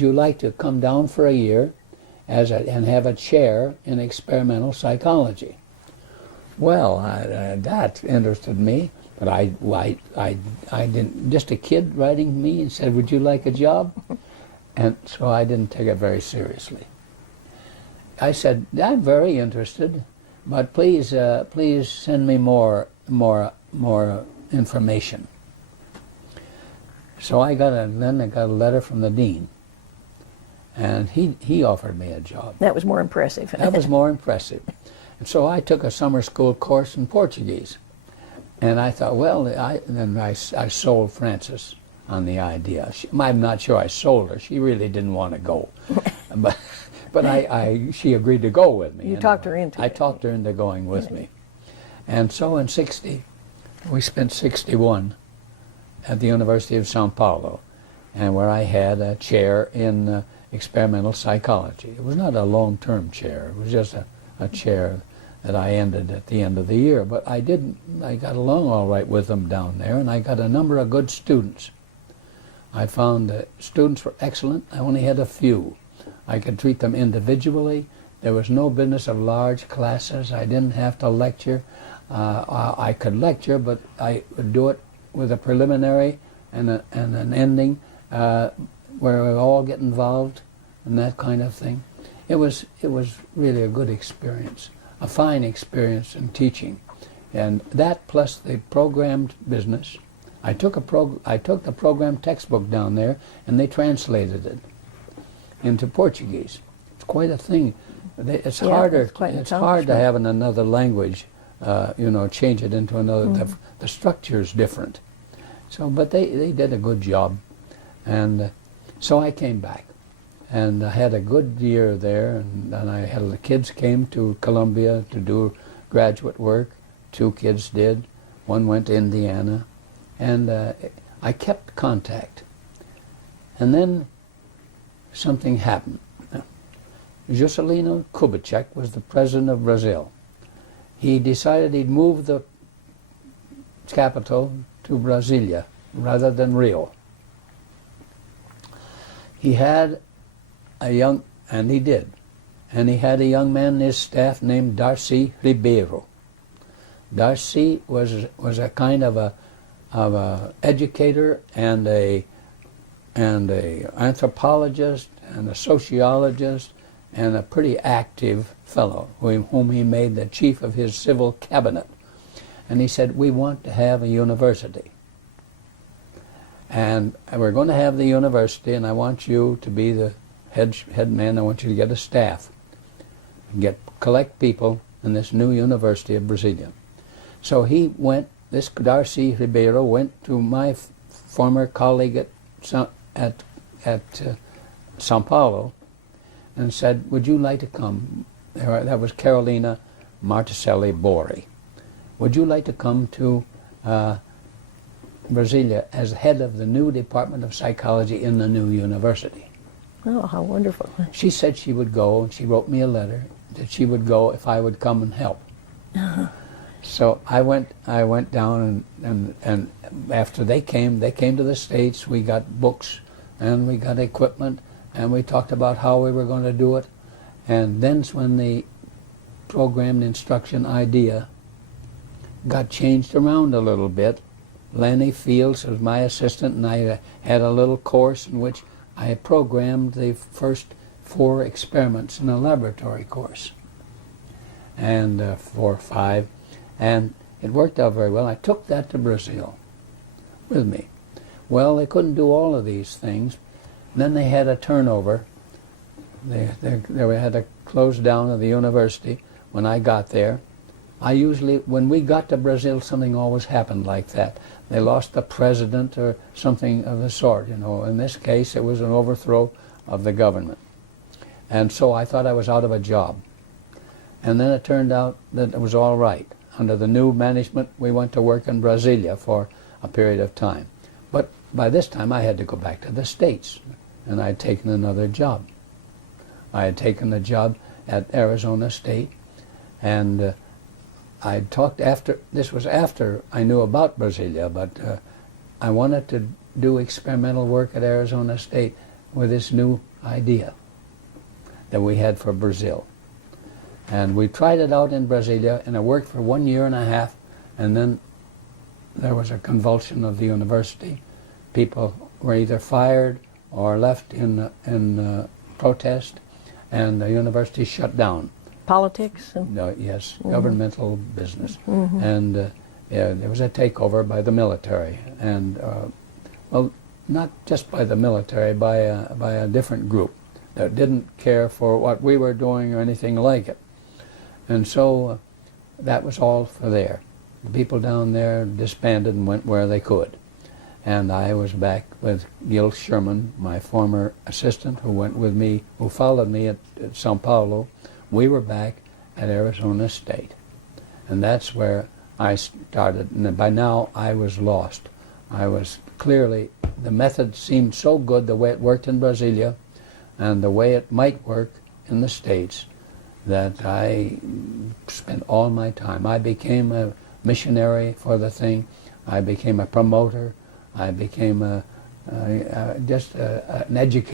you like to come down for a year and have a chair in experimental psychology? Well, that interested me, but I didn't, just a kid writing to me and said, would you like a job? And so I didn't take it very seriously. I said, I'm very interested, but please send me more information. So then I got a letter from the dean, and he offered me a job. That was more impressive. That was more impressive. And so I took a summer school course in Portuguese. And I thought, well, then I sold Frances on the idea. I'm not sure I sold her. She really didn't want to go. but she agreed to go with me. You talked her into it. I talked her into going with me. And so in we spent 61 at the University of Sao Paulo, and where I had a chair in experimental psychology. It was not a long-term chair. It was just a chair that I ended at the end of the year. But I got along all right with them down there, and I got a number of good students. I found that students were excellent. I only had a few. I could treat them individually. There was no business of large classes. I didn't have to lecture. I could lecture, but I would do it with a preliminary and an ending where we all get involved and that kind of thing. It was really a good experience. A fine experience in teaching, and that plus the programmed business. I took the program textbook down there, and they translated it into Portuguese. It's quite a thing. It's harder. It's hard to have in another language, change it into another. Mm-hmm. The structure is different. So, but they did a good job, and so I came back. And I had a good year there, and the kids came to Columbia to do graduate work. 2 kids did. One went to Indiana. And I kept contact. And then something happened. Juscelino Kubitschek was the president of Brazil. He decided he'd move the capital to Brasilia rather than Rio. He had and he did. And he had a young man in his staff named Darcy Ribeiro. Darcy was a kind of a educator and a anthropologist and a sociologist and a pretty active fellow whom he made the chief of his civil cabinet. And he said, we want to have a university. And we're going to have the university, and I want you to be the head man. I want you to get a staff, collect people in this new University of Brasilia. So this Darcy Ribeiro went to my former colleague at Sao Paulo and said, would you like to come? That was Carolina Marticelli Bori. Would you like to come to Brasilia as head of the new Department of Psychology in the new university? Oh, how wonderful. She said she would go, and she wrote me a letter that she would go if I would come and help. Uh-huh. So I went down, and after they came to the States. We got books, and we got equipment, and we talked about how we were going to do it. And then's when the programmed instruction idea got changed around a little bit. Lenny Fields was my assistant, and I had a little course in which I programmed the first 4 experiments in a laboratory course, and 4 or 5, and it worked out very well. I took that to Brazil with me. Well, they couldn't do all of these things. Then they had a turnover. They had a close down of the university when I got there. When we got to Brazil, something always happened like that. They lost the president or something of the sort, In this case, it was an overthrow of the government. And so I thought I was out of a job. And then it turned out that it was all right. Under the new management, we went to work in Brasilia for a period of time. But by this time, I had to go back to the States, and I had taken another job. I had taken a job at Arizona State, and I talked this was after I knew about Brasilia, but I wanted to do experimental work at Arizona State with this new idea that we had for Brazil. And we tried it out in Brasilia, and it worked for 1 year and a half, and then there was a convulsion of the university. People were either fired or left in protest, and the university shut down. Politics? And Yes, governmental business. And yeah, there was a takeover by the military, and well, not just by the military, by a different group that didn't care for what we were doing or anything like it. And so that was all for there. The people down there disbanded and went where they could. And I was back with Gil Sherman, my former assistant, who went with me, who followed me at Sao Paulo. We were back at Arizona State. And that's where I started. And by now I was lost. I was clearly, the method seemed so good, the way it worked in Brasilia and the way it might work in the States, that I spent all my time. I became a missionary for the thing. I became a promoter. I became just an educator.